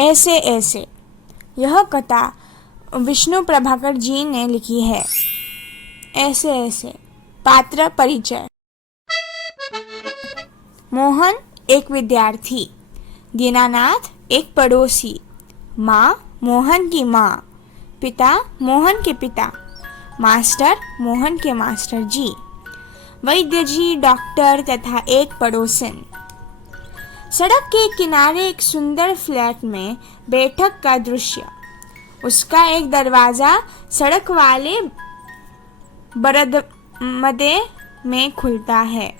ऐसे ऐसे। यह कथा विष्णु प्रभाकर जी ने लिखी है। ऐसे ऐसे। पात्र परिचय। मोहन एक विद्यार्थी, दीनानाथ एक पड़ोसी, माँ मोहन की माँ, पिता मोहन के पिता, मास्टर मोहन के मास्टर जी, वैद्य जी, डॉक्टर तथा एक पड़ोसन। सड़क के किनारे एक सुंदर फ्लैट में बैठक का दृश्य। उसका एक दरवाजा सड़क वाले बरामदे में खुलता है,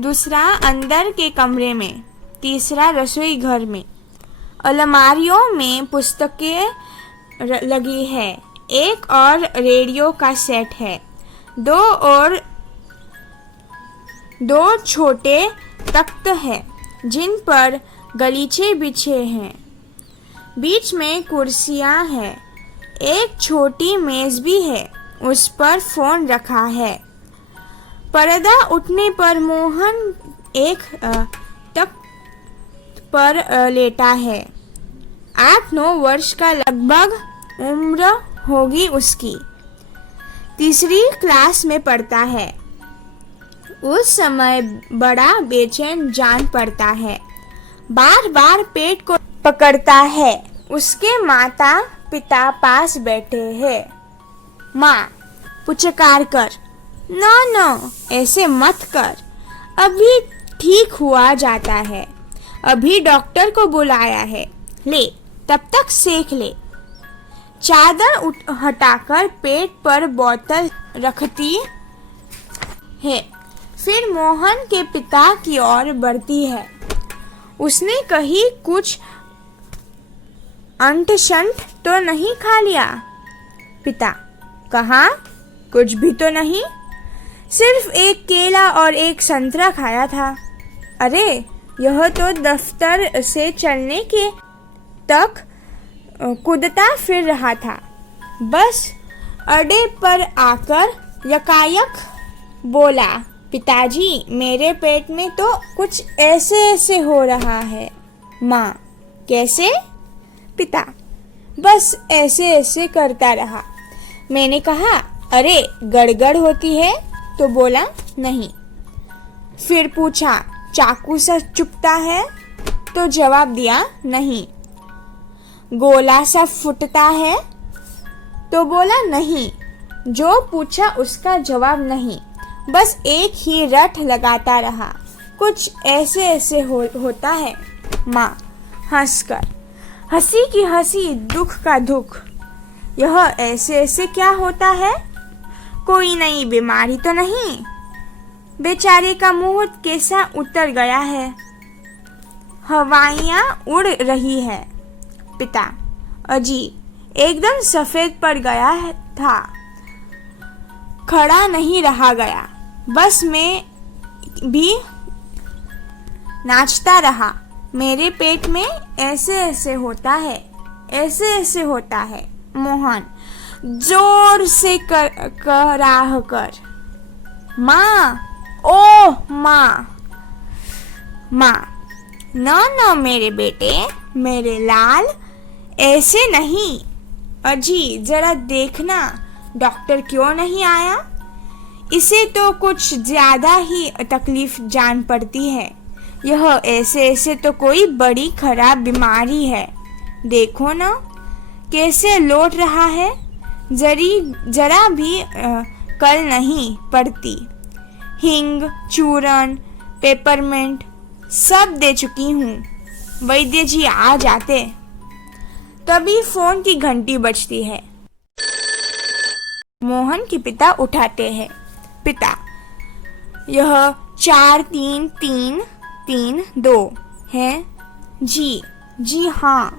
दूसरा अंदर के कमरे में, तीसरा रसोई घर में। अलमारियों में पुस्तकें लगी है, एक और रेडियो का सेट है, दो छोटे तख्त हैं जिन पर गलीचे बिछे हैं, बीच में कुर्सियां हैं, एक छोटी मेज भी है, उस पर फोन रखा है। पर्दा उठने पर मोहन एक तख्त पर लेटा है। 8-9 वर्ष का लगभग उम्र होगी उसकी। तीसरी क्लास में पढ़ता है। उस समय बड़ा बेचैन जान पड़ता है, बार बार पेट को पकड़ता है। उसके माता पिता पास बैठे हैं। माँ पुचकार कर, न ऐसे मत कर, अभी ठीक हुआ जाता है, अभी डॉक्टर को बुलाया है, ले तब तक सेक ले। चादर हटाकर पेट पर बोतल रखती है, फिर मोहन के पिता की ओर बढ़ती है। उसने कहीं कुछ अंट शंट तो नहीं खा लिया? पिता: कहाँ? कुछ भी तो नहीं, सिर्फ एक केला और एक संतरा खाया था। अरे यह तो दफ्तर से चलने के तक कूदता फिर रहा था, बस अड्डे पर आकर यकायक बोला, पिताजी मेरे पेट में तो कुछ ऐसे ऐसे हो रहा है। माँ: कैसे? पिता: बस ऐसे ऐसे करता रहा। मैंने कहा अरे गड़गड़ होती है, तो बोला नहीं। फिर पूछा चाकू सा चुभता है, तो जवाब दिया नहीं। गोला सा फूटता है, तो बोला नहीं। जो पूछा उसका जवाब नहीं, बस एक ही रट लगाता रहा, कुछ ऐसे ऐसे होता है। माँ हंसकर: हंसी की हंसी, दुख का दुख, यह ऐसे ऐसे क्या होता है? कोई नई बीमारी तो नहीं? बेचारे का मुंह कैसा उतर गया है, हवाइयाँ उड़ रही है। पिता: अजी एकदम सफेद पड़ गया था, खड़ा नहीं रहा गया, बस मैं भी नाचता रहा। मेरे पेट में ऐसे ऐसे होता है, ऐसे ऐसे होता है। मोहन जोर से कराह कर: माँ, ओह माँ। माँ: न मेरे बेटे, मेरे लाल, ऐसे नहीं। अजी जरा देखना, डॉक्टर क्यों नहीं आया? इसे तो कुछ ज्यादा ही तकलीफ जान पड़ती है। यह ऐसे ऐसे तो कोई बड़ी खराब बीमारी है। देखो ना कैसे लौट रहा है, जरा भी कल नहीं पड़ती। हिंग, चूरन, पेपरमेंट सब दे चुकी हूँ। वैद्य जी आ जाते। तभी फोन की घंटी बजती है। मोहन के पिता उठाते हैं। पिता: यह 4-3-3-3-2 है? जी हाँ,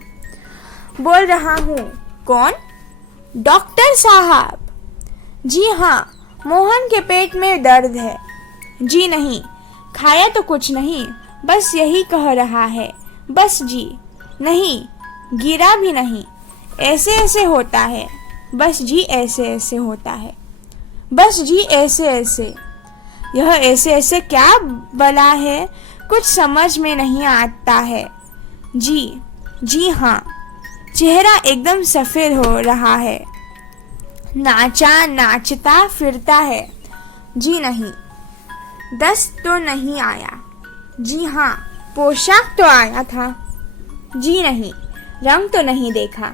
बोल रहा हूँ। कौन? डॉक्टर साहब। जी हाँ, मोहन के पेट में दर्द है। जी नहीं, खाया तो कुछ नहीं, बस यही कह रहा है। बस जी नहीं, गिरा भी नहीं, ऐसे ऐसे होता है। बस जी ऐसे ऐसे होता है। बस जी ऐसे ऐसे। यह ऐसे ऐसे क्या बला है, कुछ समझ में नहीं आता है। जी जी हाँ, चेहरा एकदम सफेद हो रहा है। नाचता फिरता है। जी नहीं। दस्त तो नहीं आया। जी हाँ, पोशाक तो आया था। जी नहीं, रंग तो नहीं देखा।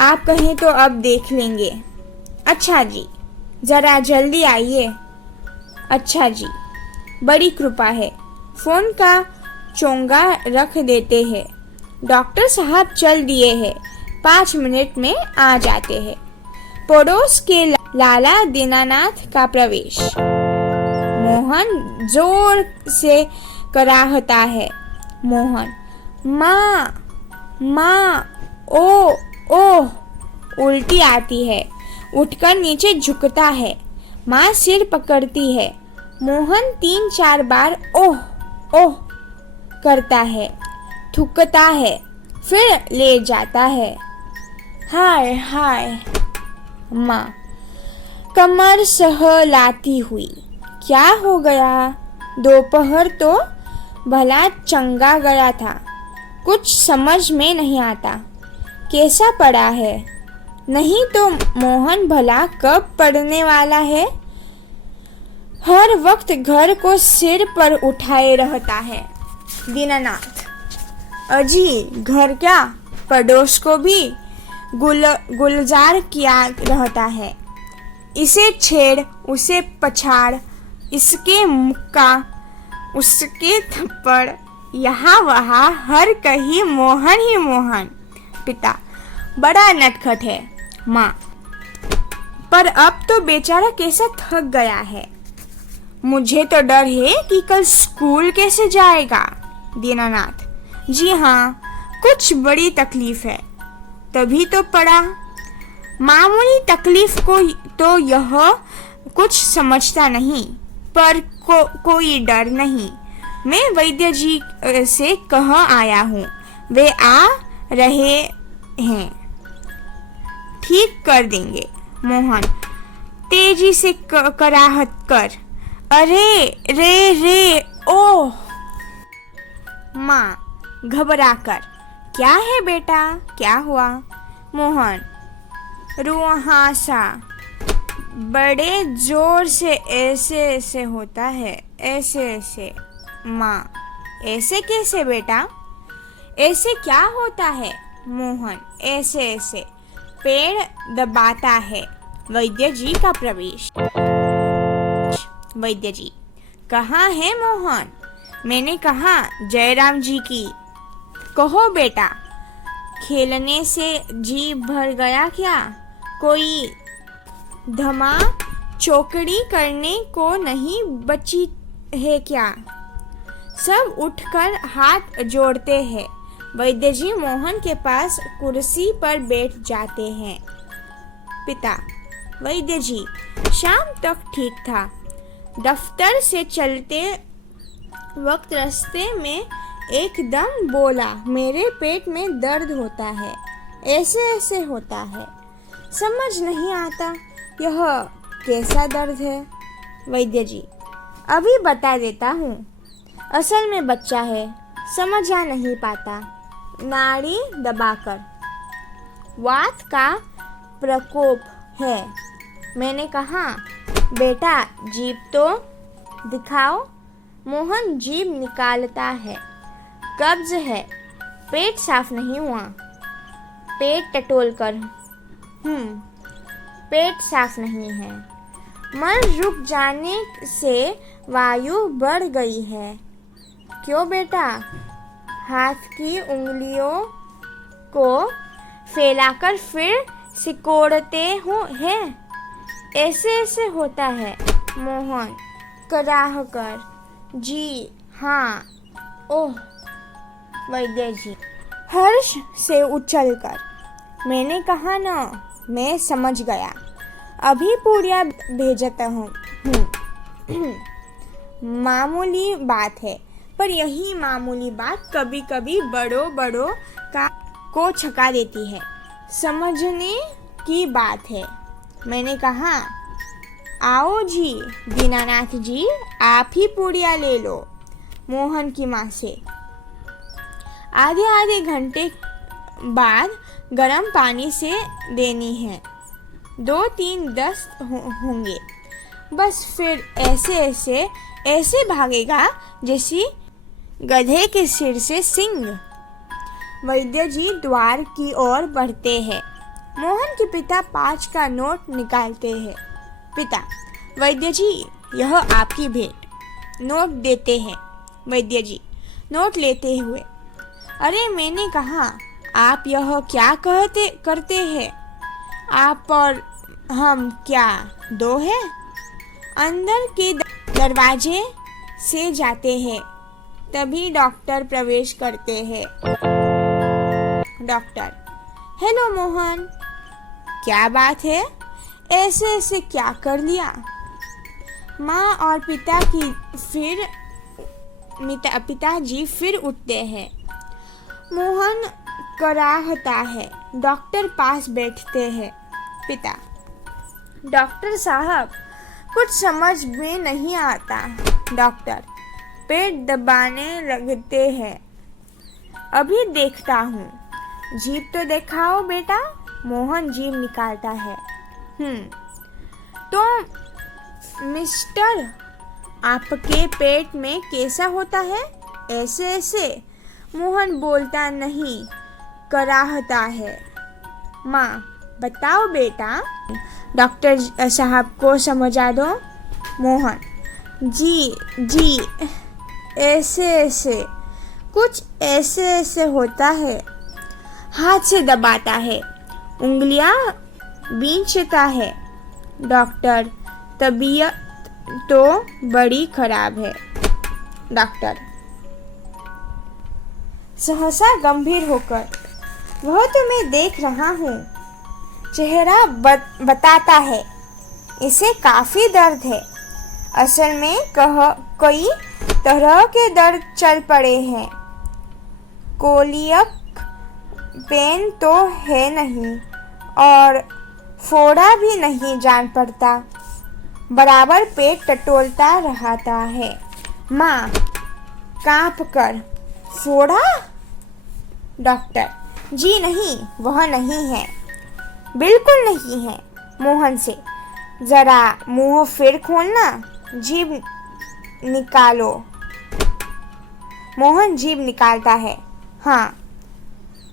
आप कहें तो अब देख लेंगे। अच्छा जी, जरा जल्दी आइए। अच्छा जी, बड़ी कृपा है। फोन का चोंगा रख देते हैं। डॉक्टर साहब चल दिए हैं, 5 मिनट में आ जाते हैं। पड़ोस के लाला दीनानाथ का प्रवेश। मोहन जोर से कराहता है। मोहन, माँ माँ, ओह। उल्टी आती है। उठकर नीचे झुकता है। माँ सिर पकड़ती है। मोहन 3-4 बार ओह ओह करता है, थूकता है, फिर ले जाता है। हाय हाय। माँ कमर सहलाती हुई, क्या हो गया? दोपहर तो भला चंगा गया था, कुछ समझ में नहीं आता। कैसा पड़ा है? नहीं तो मोहन भला कब पढ़ने वाला है? हर वक्त घर को सिर पर उठाए रहता है। दीनानाथ, अजी घर क्या, पड़ोस को भी गुलजार किया रहता है। इसे छेड़, उसे पछाड़, इसके मुक्का, उसके थप्पड़, यहाँ वहाँ हर कहीं मोहन ही मोहन। पिता, बड़ा नटखट है। माँ, पर अब तो बेचारा कैसा थक गया है। मुझे तो डर है कि कल स्कूल कैसे जाएगा। दीनानाथ, जी हाँ, कुछ बड़ी तकलीफ है, तभी तो पड़ा। मामूली तकलीफ को तो यह कुछ समझता नहीं, पर कोई डर नहीं। मैं वैद्य जी से कह आया हूँ, वे आ रहे हैं, ठीक कर देंगे। मोहन तेजी से कराहत कर, अरे रे ओह। माँ घबरा कर, क्या है बेटा, क्या हुआ? मोहन रुआंसा, बड़े जोर से ऐसे ऐसे होता है, ऐसे ऐसे। माँ, ऐसे कैसे बेटा? ऐसे क्या होता है? मोहन ऐसे ऐसे, पेड़ दबाता है। वैद्य जी का प्रवेश। वैद्य जी, कहाँ है मोहन? मैंने कहा जयराम जी की। कहो बेटा, खेलने से जी भर गया क्या? कोई धमा चौकड़ी करने को नहीं बची है क्या? सब उठकर हाथ जोड़ते हैं। वैद्य जी मोहन के पास कुर्सी पर बैठ जाते हैं। पिता, वैद्य जी, शाम तक ठीक था। दफ्तर से चलते वक्त रास्ते में एकदम बोला, मेरे पेट में दर्द होता है, ऐसे ऐसे होता है। समझ नहीं आता यह कैसा दर्द है। वैद्य जी, अभी बता देता हूँ। असल में बच्चा है, समझ आ नहीं पाता। नाड़ी दबाकर वात का प्रकोप है। मैंने कहा, बेटा जीभ तो दिखाओ। मोहन जीभ निकालता है। कब्ज है, पेट साफ नहीं हुआ। पेट टटोल कर, पेट साफ नहीं है। मन रुक जाने से वायु बढ़ गई है। क्यों बेटा? हाथ की उंगलियों को फैलाकर फिर सिकोड़ते हो हैं, ऐसे ऐसे होता है। मोहन कराह कर, जी हाँ, ओह। वैद्य जी हर्ष से उछलकर, मैंने कहा ना, मैं समझ गया, अभी पूड़िया भेजता हूँ। मामूली बात है, पर यही मामूली बात कभी कभी बड़ों को छका देती है। समझने की बात है। मैंने कहा, आओ जी दीनानाथ जी, आप ही पूड़िया ले लो। मोहन की माँ से, आधे आधे घंटे बाद गर्म पानी से देनी है। 2-3 दस्त होंगे। बस फिर ऐसे भागेगा जैसे गधे के सिर से सींग। वैद्य जी द्वार की ओर बढ़ते हैं। मोहन के पिता 5 का नोट निकालते हैं। पिता, वैद्य जी, यह आपकी भेंट। नोट देते हैं। वैद्य जी नोट लेते हुए, अरे मैंने कहा, आप यह क्या करते हैं? आप और हम क्या दो हैं? अंदर के दरवाजे से जाते हैं। तभी डॉक्टर प्रवेश करते हैं। डॉक्टर, हेलो मोहन, क्या बात है? ऐसे क्या कर लिया? माँ और पिताजी फिर उठते हैं। मोहन कराहता है। डॉक्टर पास बैठते हैं। पिता, डॉक्टर साहब, कुछ समझ में नहीं आता। डॉक्टर पेट दबाने लगते हैं। अभी देखता हूँ। जीभ तो दिखाओ बेटा। मोहन जीभ निकालता है। तो मिस्टर, आपके पेट में कैसा होता है? ऐसे। मोहन बोलता नहीं, कराहता है। माँ, बताओ बेटा। डॉक्टर साहब को समझा दो। मोहन, जी, ऐसे कुछ ऐसे होता है। हाथ से दबाता है, उंगलियां बींचता है। डॉक्टर, तबीयत तो बड़ी खराब है। डॉक्टर सहसा गंभीर होकर, वह तो मैं देख रहा हूँ। चेहरा बताता है, इसे काफी दर्द है। असल में कई तरह के दर्द चल पड़े हैं। कोलियक पेन तो है नहीं और फोड़ा भी नहीं जान पड़ता। बराबर पेट टटोलता रहता है। माँ कांप कर, फोड़ा? डॉक्टर, जी नहीं, वह नहीं है, बिल्कुल नहीं है। मोहन से, जरा मुंह फिर खोलना, जीभ निकालो। मोहन जीभ निकालता है। हाँ,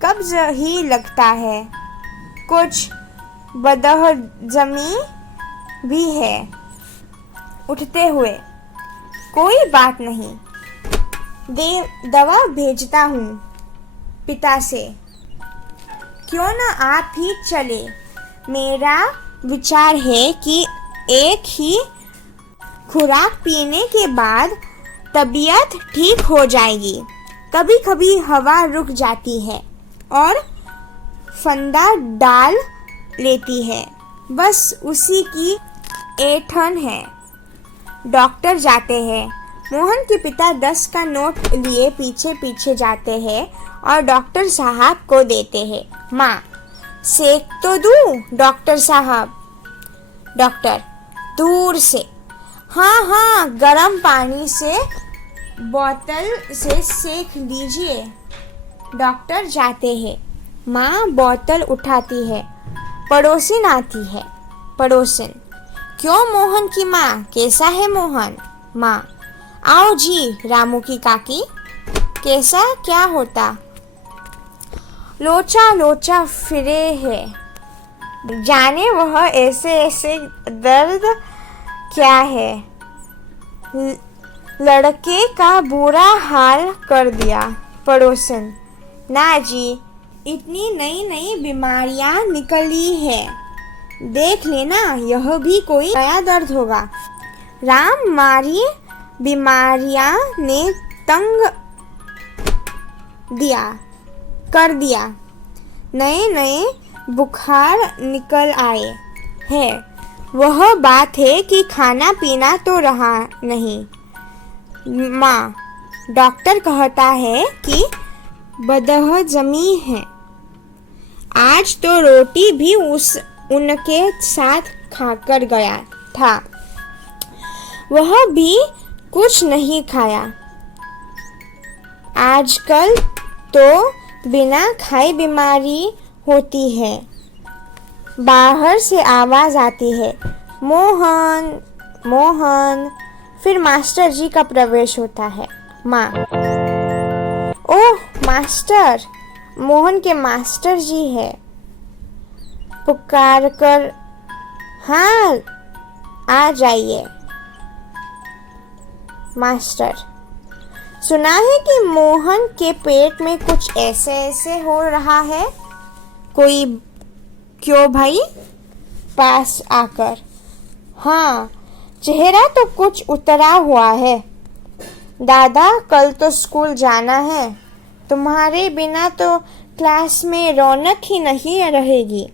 कब्ज ही लगता है। कुछ बदहजमी भी है। उठते हुए, कोई बात नहीं, दवा भेजता हूँ पिता से। क्यों ना आप ही चले? मेरा विचार है कि एक ही खुराक पीने के बाद तबीयत ठीक हो जाएगी। कभी कभी हवा रुक जाती है और फंदा डाल लेती है, बस उसी की ऐंठन है। डॉक्टर जाते हैं। मोहन के पिता 10 का नोट लिए पीछे जाते हैं और डॉक्टर साहब को देते हैं। माँ, सेक तो दूँ डॉक्टर साहब? डॉक्टर दूर से, हाँ, गरम पानी से बोतल से सेक लीजिए। डॉक्टर जाते हैं। माँ बोतल उठाती है। पड़ोसिन आती है। पड़ोसिन, क्यों मोहन की माँ, कैसा है मोहन? माँ, आओ जी रामू की काकी, कैसा क्या होता? लोचा फिरे है। जाने वह ऐसे दर्द क्या है। लड़के का बुरा हाल कर दिया। पड़ोसन, ना जी, इतनी नई बीमारियां निकली है, देख लेना, यह भी कोई नया दर्द होगा। राम मारी बीमारियां ने तंग कर दिया। नए बुखार निकल आए हैं। वह बात है कि खाना पीना तो रहा नहीं। माँ, डॉक्टर कहता है कि बदहजमी है। आज तो रोटी भी उनके साथ खाकर गया था, वह भी कुछ नहीं खाया। आजकल तो बिना खाए बीमारी होती है। बाहर से आवाज आती है, मोहन मोहन। फिर मास्टर जी का प्रवेश होता है। माँ, ओह मास्टर, मोहन के मास्टर जी है। पुकार कर, हाँ आ जाइए। मास्टर, सुना है कि मोहन के पेट में कुछ ऐसे ऐसे हो रहा है। कोई क्यों भाई? पास आकर, हाँ चेहरा तो कुछ उतरा हुआ है। दादा कल तो स्कूल जाना है, तुम्हारे बिना तो क्लास में रौनक ही नहीं रहेगी।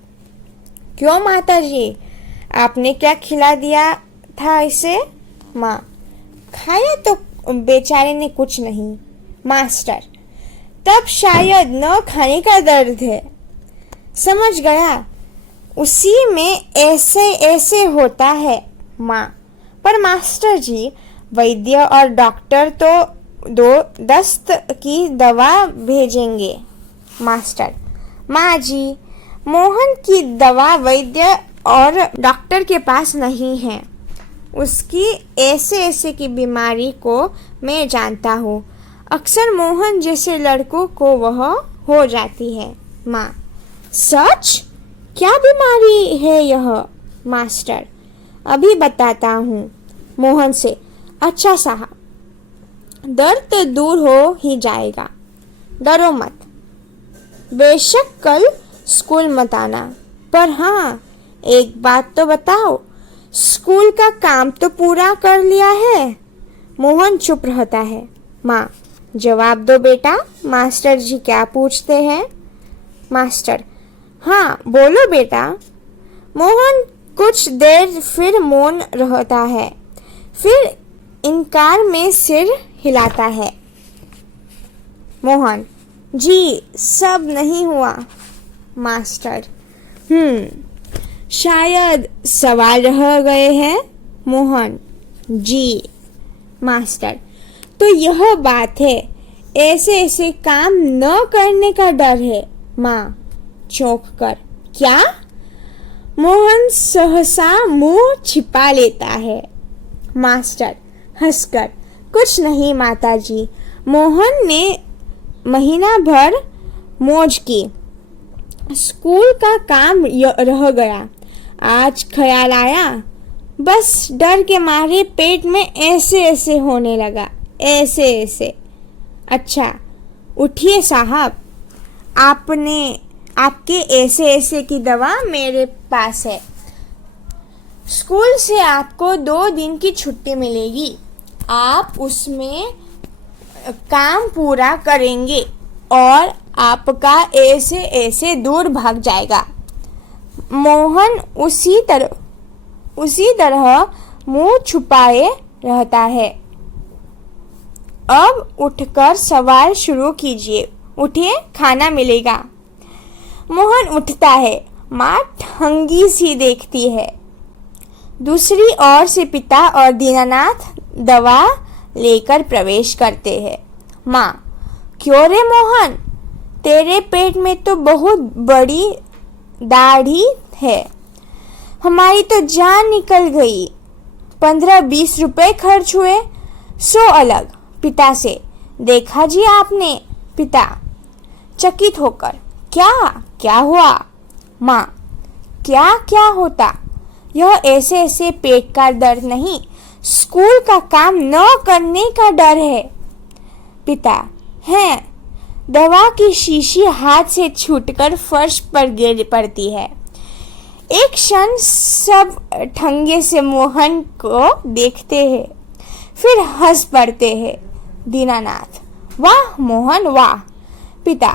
क्यों माता जी, आपने क्या खिला दिया था इसे? माँ, खाया तो बेचारे ने कुछ नहीं। मास्टर, तब शायद न खाने का दर्द है। समझ गया, उसी में ऐसे ऐसे होता है। माँ, पर मास्टर जी, वैद्य और डॉक्टर तो दो दस्त की दवा भेजेंगे। मास्टर, माँ जी, मोहन की दवा वैद्य और डॉक्टर के पास नहीं है। उसकी ऐसे ऐसे की बीमारी को मैं जानता हूँ। अक्सर मोहन जैसे लड़कों को वह हो जाती है। माँ, सच? क्या बीमारी है यह? मास्टर, अभी बताता हूँ मोहन से। अच्छा साहब, दर्द तो दूर हो ही जाएगा, डरो मत। बेशक कल स्कूल मत आना, पर हाँ एक बात तो बताओ, स्कूल का काम तो पूरा कर लिया है? मोहन चुप रहता है। माँ, जवाब दो बेटा, मास्टर जी क्या पूछते हैं? मास्टर, हाँ बोलो बेटा। मोहन कुछ देर फिर मौन रहता है, फिर इनकार में सिर हिलाता है। मोहन, जी सब नहीं हुआ। मास्टर, शायद सवाल रह गए हैं। मोहन, जी। मास्टर, तो यह बात है, ऐसे ऐसे काम न करने का डर है। माँ, चौंक कर, क्या? मोहन सहसा मुंह छिपा लेता है। मास्टर हंसकर, कुछ नहीं माताजी, मोहन ने महीना भर मौज की, स्कूल का काम रह गया, आज ख्याल आया, बस डर के मारे पेट में ऐसे ऐसे होने लगा, ऐसे ऐसे। अच्छा उठिए साहब, आपके ऐसे ऐसे की दवा मेरे पास है। स्कूल से आपको 2 दिन की छुट्टी मिलेगी, आप उसमें काम पूरा करेंगे और आपका ऐसे ऐसे दूर भाग जाएगा। मोहन उसी तरह मुंह छुपाए रहता है। अब उठकर सवाल शुरू कीजिए, उठिए खाना मिलेगा। मोहन उठता है, माँ ठंगी सी देखती है। दूसरी ओर से पिता और दीनानाथ दवा लेकर प्रवेश करते हैं। माँ, क्यों रे मोहन, तेरे पेट में तो बहुत बड़ी दाढ़ी है, हमारी तो जान निकल गई। 15-20 रुपए खर्च हुए, 100 अलग। पिता से, देखा जी आपने? पिता चकित होकर, क्या क्या हुआ? माँ, क्या क्या होता? यह ऐसे ऐसे पेट का दर्द नहीं, स्कूल का काम न करने का डर है। पिता, है। दवा की शीशी हाथ से छूटकर फर्श पर गिर पड़ती है। एक क्षण सब ठंगे से मोहन को देखते हैं, फिर हंस पड़ते हैं। दीनानाथ, वाह मोहन वाह। पिता,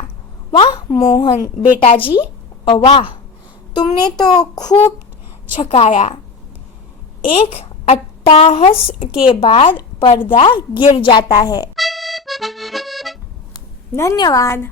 वाह मोहन बेटा जी, वाह तुमने तो खूब छकाया। एक अट्टहास के बाद पर्दा गिर जाता है। धन्यवाद।